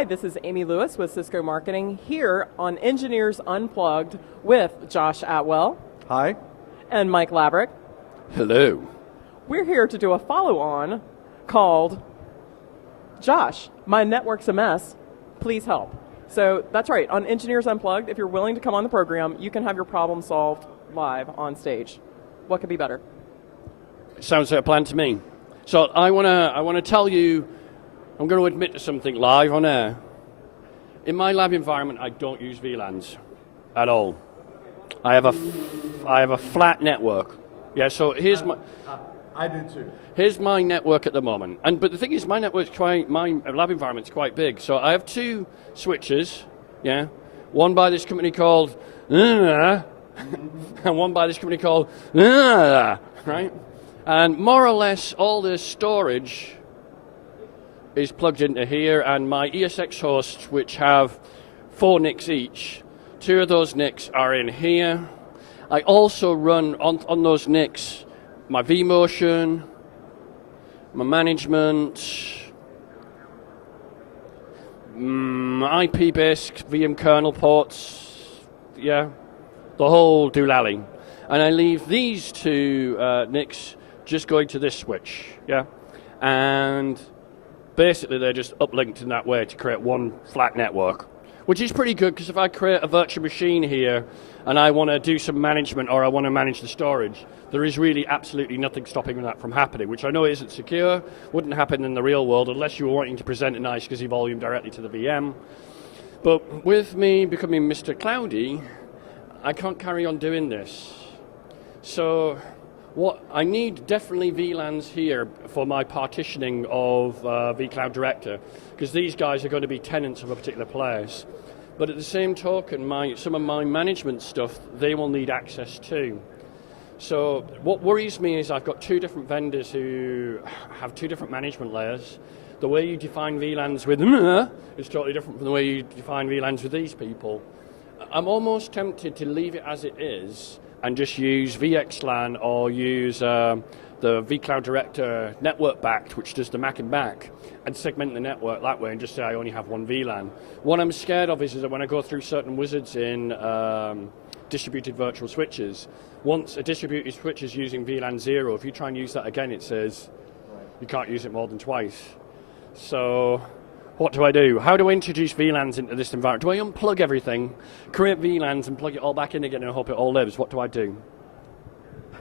Hi, this is Amy Lewis with Cisco Marketing here on Engineers Unplugged with Josh Atwell. Hi. And Mike Labrick. Hello. We're here to do a follow-on called Josh, My Network's a Mess, Please Help. So that's right, on Engineers Unplugged, if you're willing to come on the program, you can have your problem solved live on stage. What could be better? Sounds like a plan to me. So I want to tell you, I'm going to admit to something live on air. In my lab environment, I don't use VLANs at all. I have a flat network. Yeah. So here's my. I do too. Here's my network at the moment. But the thing is, my lab environment's quite big. So I have two switches. Yeah. One by this company called, and one by this company called, right. And more or less all the storage is plugged into here, and my ESX hosts, which have 4 NICs each, 2 of those NICs are in here. I also run on those NICs my vMotion, my management, IP-based VM kernel ports, yeah, the whole doolally. And I leave these 2 NICs just going to this switch, yeah? And basically they're just uplinked in that way to create one flat network, which is pretty good, because if I create a virtual machine here and I want to do some management or I want to manage the storage, there is really absolutely nothing stopping that from happening, which I know isn't secure, wouldn't happen in the real world unless you were wanting to present a nice SCSI volume directly to the VM. But with me becoming Mr. Cloudy, I can't carry on doing this. So what I need definitely VLANs here for my partitioning of vCloud Director, because these guys are going to be tenants of a particular place. But at the same token, some of my management stuff, they will need access to. So what worries me is I've got 2 different vendors who have 2 different management layers. The way you define VLANs with them is totally different from the way you define VLANs with these people. I'm almost tempted to leave it as it is and just use VXLAN or use the vCloud Director network backed, which does the Mac and back, and segment the network that way and just say I only have 1 VLAN. What I'm scared of is that when I go through certain wizards in distributed virtual switches, once a distributed switch is using VLAN 0, if you try and use that again, it says you can't use it more than twice. So what do I do? How do I introduce VLANs into this environment? Do I unplug everything, create VLANs and plug it all back in again and hope it all lives? What do I do?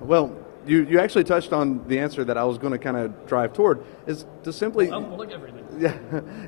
Well, you actually touched on the answer that I was going to kind of drive toward, is to simply unplug everything.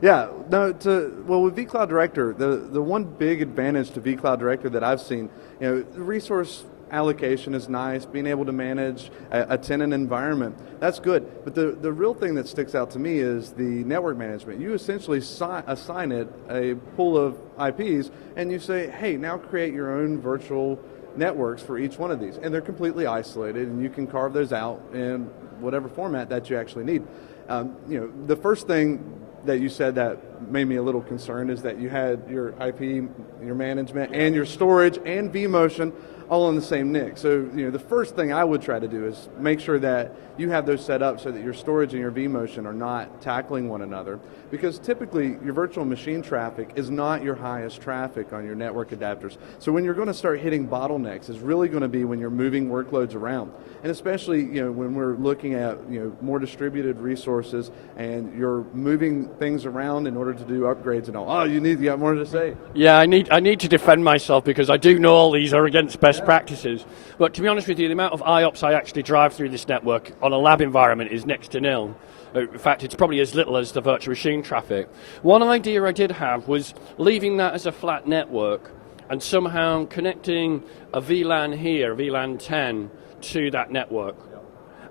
Yeah. No. With vCloud Director, the one big advantage to vCloud Director that I've seen, the resource allocation is nice, being able to manage a tenant environment, that's good. But the real thing that sticks out to me is the network management. You essentially assign it a pool of IPs, and you say, hey, now create your own virtual networks for each one of these. And they're completely isolated, and you can carve those out in whatever format that you actually need. The first thing that you said that made me a little concerned is that you had your IP, your management, and your storage and vMotion all on the same NIC. So, the first thing I would try to do is make sure that you have those set up so that your storage and your vMotion are not tackling one another. Because typically, your virtual machine traffic is not your highest traffic on your network adapters. So when you're going to start hitting bottlenecks, it's really going to be when you're moving workloads around. And especially, when we're looking at, more distributed resources and you're moving things around in order to do upgrades and all. Oh, you got more to say? Yeah, I need to defend myself because I do know all these are against best practices. But to be honest with you, the amount of IOPS I actually drive through this network on a lab environment is next to nil. In fact, it's probably as little as the virtual machine traffic. One idea I did have was leaving that as a flat network and somehow connecting a VLAN here, VLAN 10, to that network.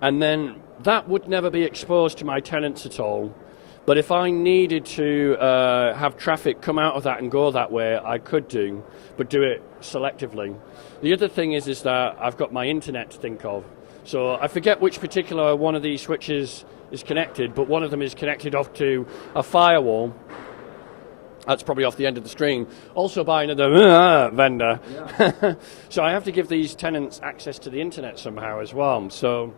And then that would never be exposed to my tenants at all. But if I needed to have traffic come out of that and go that way, I could do, but do it selectively. The other thing is that I've got my internet to think of. So I forget which particular one of these switches is connected, but one of them is connected off to a firewall. That's probably off the end of the string. Also by another vendor. Yeah. So I have to give these tenants access to the internet somehow as well. So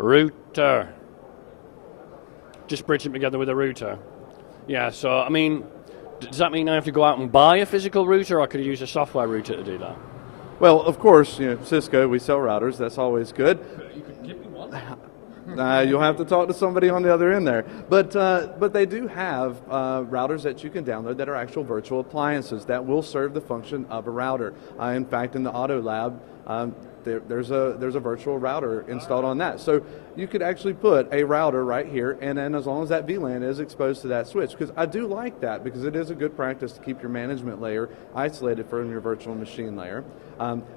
router. just bridge them together with a router. Yeah, so, I mean, does that mean I have to go out and buy a physical router, or I could use a software router to do that? Well, of course, Cisco, we sell routers. That's always good. You can give me one. You'll have to talk to somebody on the other end there. But they do have routers that you can download that are actual virtual appliances that will serve the function of a router. In fact, in the Auto Lab, there's a virtual router installed on that. So you could actually put a router right here, and then as long as that VLAN is exposed to that switch, because I do like that, because it is a good practice to keep your management layer isolated from your virtual machine layer.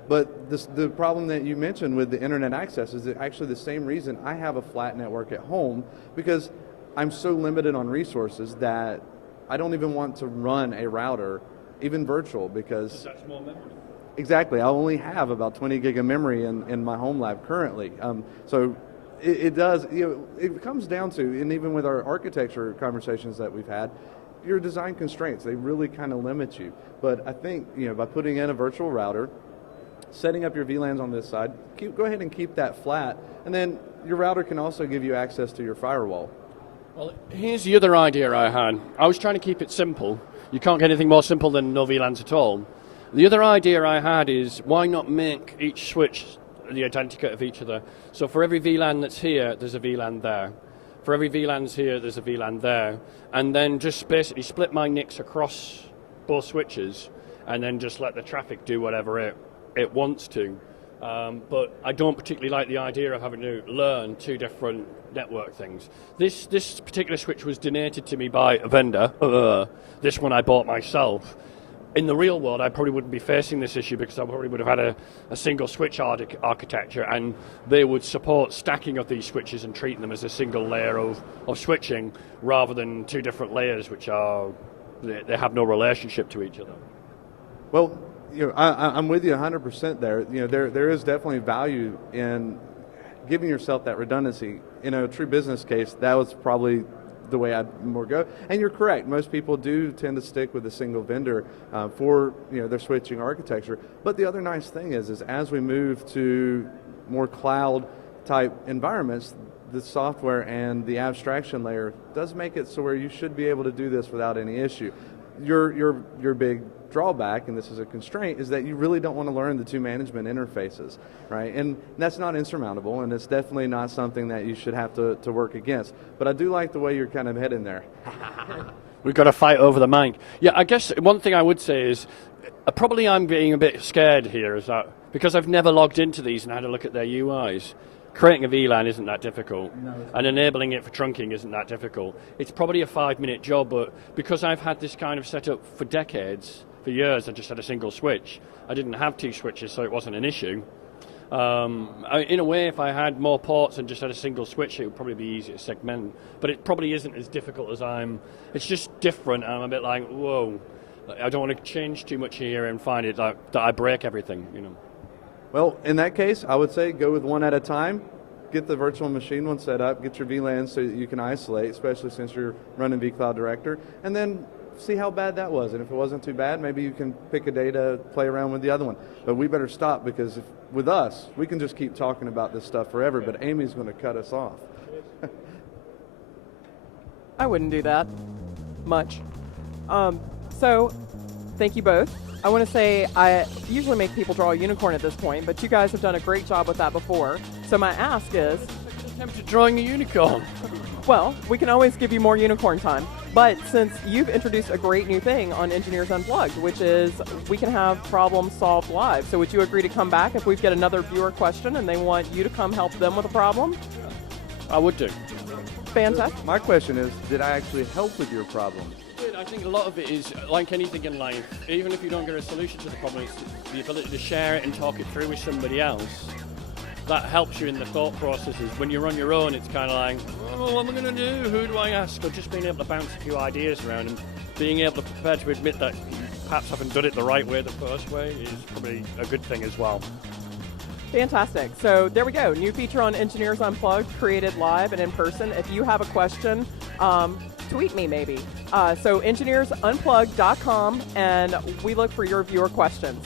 But the problem that you mentioned with the internet access is actually the same reason I have a flat network at home, because I'm so limited on resources that I don't even want to run a router, even virtual, because That's more memory. exactly, I only have about 20 gig of memory in my home lab currently. So it does, it comes down to, and even with our architecture conversations that we've had, your design constraints, they really kind of limit you. But I think, by putting in a virtual router, setting up your VLANs on this side, go ahead and keep that flat, and then your router can also give you access to your firewall. Well, here's the other idea I had. I was trying to keep it simple. You can't get anything more simple than no VLANs at all. The other idea I had is, why not make each switch the identikit of each other? So for every VLAN that's here, there's a VLAN there. For every VLAN's here, there's a VLAN there. And then just basically split my NICs across both switches, and then just let the traffic do whatever it wants to. But I don't particularly like the idea of having to learn two different network things. This particular switch was donated to me by a vendor. This one I bought myself. In the real world, I probably wouldn't be facing this issue, because I probably would have had a single switch architecture, and they would support stacking of these switches and treating them as a single layer of switching, rather than two different layers which they have no relationship to each other. Well, I'm with you 100% there. There is definitely value in giving yourself that redundancy. In a true business case, that was probably the way I'd more go. And you're correct. Most people do tend to stick with a single vendor for their switching architecture. But the other nice thing is as we move to more cloud type environments, the software and the abstraction layer does make it so where you should be able to do this without any issue. Your big drawback, and this is a constraint, is that you really don't want to learn the two management interfaces, right? And that's not insurmountable, and it's definitely not something that you should have to work against. But I do like the way you're kind of heading there. We've got to fight over the mic. Yeah, I guess one thing I would say is, probably I'm being a bit scared here, is that because I've never logged into these and had a look at their UIs, creating a VLAN isn't that difficult, and enabling it for trunking isn't that difficult. It's probably a 5-minute job, but because I've had this kind of setup for decades, for years, I just had a single switch. I didn't have two switches, so it wasn't an issue. In a way, if I had more ports and just had a single switch, it would probably be easier to segment, but it probably isn't as difficult as it's just different, and I'm a bit like, whoa, I don't want to change too much here and find it that I break everything, Well, in that case, I would say go with one at a time. Get the virtual machine one set up, get your VLANs so that you can isolate, especially since you're running vCloud Director, and then see how bad that was. And if it wasn't too bad, maybe you can pick a day to play around with the other one. But we better stop, because with us, we can just keep talking about this stuff forever, but Amy's going to cut us off. I wouldn't do that much. So, thank you both. I want to say I usually make people draw a unicorn at this point, but you guys have done a great job with that before. So my ask is... Attempted drawing a unicorn. Well, we can always give you more unicorn time. But since you've introduced a great new thing on Engineers Unplugged, which is we can have problems solved live. So would you agree to come back if we get another viewer question and they want you to come help them with a problem? I would do. Fantastic. My question is, did I actually help with your problem? I think a lot of it is, like anything in life, even if you don't get a solution to the problem, it's the ability to share it and talk it through with somebody else. That helps you in the thought processes. When you're on your own, it's kind of like, oh, what am I going to do? Who do I ask? Or just being able to bounce a few ideas around and being able to prepare to admit that you perhaps haven't done it the right way the first way is probably a good thing as well. Fantastic. So there we go. New feature on Engineers Unplugged, created live and in person. If you have a question, tweet me maybe. So engineersunplugged.com, and we look for your viewer questions.